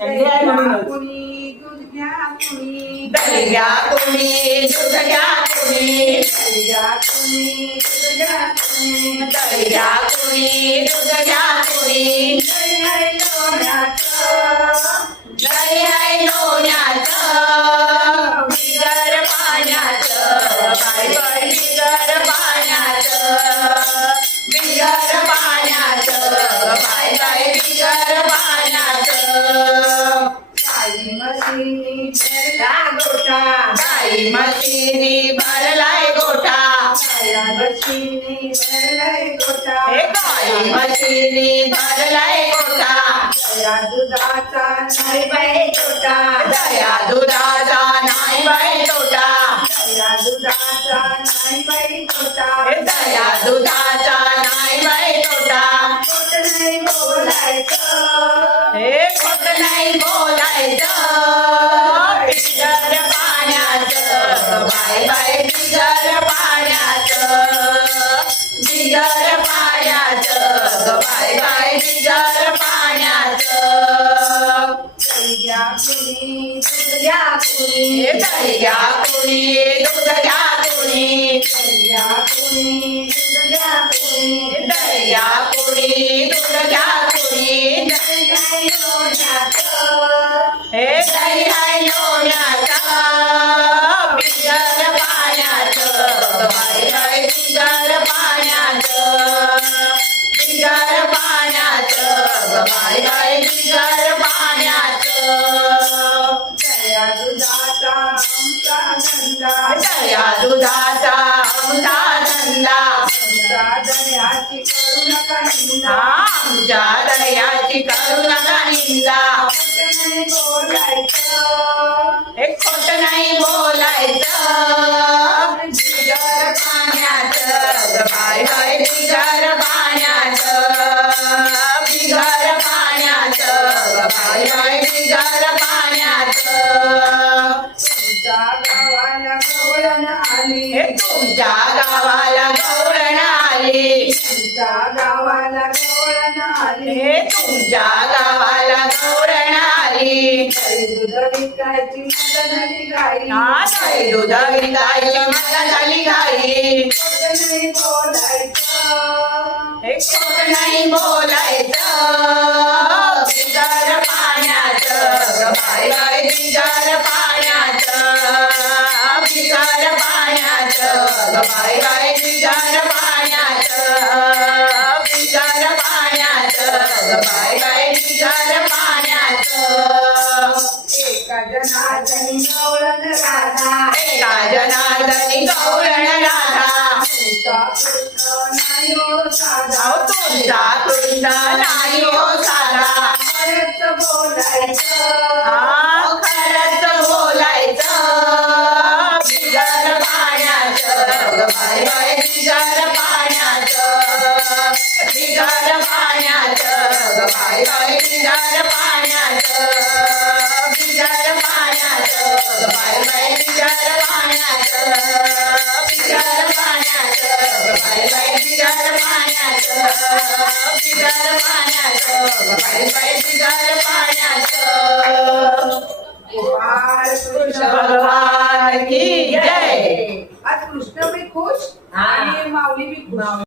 कुणी दूध घ्या कुणी दही घ्या कुणी दूध घ्या कुणी दही घ्या कुणी दूध घ्या कुणी दही घ्या कुणी दूध घ्या कुणी म्हशीनी भरलाय गोठा दया दुधाचा नाही बाई तोटा. दया दुधाचा नाही बाई तोटा. दया दुधाचा नाही बाई तोटा. दया दुधाचा घ्या कुणी दूध घ्या कुणी. दही घ्या कुणी दूध घ्या कुणी. दही घ्या कुणी दूध घ्या कुणी. दही घ्या कुणी दूध घ्या कुणी. दही आहे लोण्याचं हे दही आहे लोण्याचं बिगर पाण्याचं. बिगर पाण्याचं बिगर पाण्याचं. आमच्या दयाची करू नका निंदा खोटं बोलायचं. हे खोट नाही बोलायचं. बिगर पाण्याचं बाय बाय बिगर पाण्याचं. बिगर पाण्याचं. बाय बाय बिगर पाण्याचं तुमच्या गावाला गवळण आली. तुमच्या गावाला गवळण आली तुमच्या गावाला आले तुमच्या गावाला गौरण आली गाई दूध विकायची मला झाली गाई. दूध विकायची मला झाली नाही बोलायचं हे खोट नाही बोलायचं? बिगर पाण्याचं बाय बाय पाण्याचं. बिगर पाण्याचं बाय जनार्दनी गवळण राधा एका जनार्दनी गौरण राधा तुमचा नाही साधा अहो तुमचा नाही साधा खरंच बोलायचं खरंच बोलायचं बिगर पाण्याचं बाय बाय बिगर पाण्याचं बिगर ભગવાન કી જય. આજ કૃષ્ણ ભી ખુશ અને માવલી ભી ખુશ.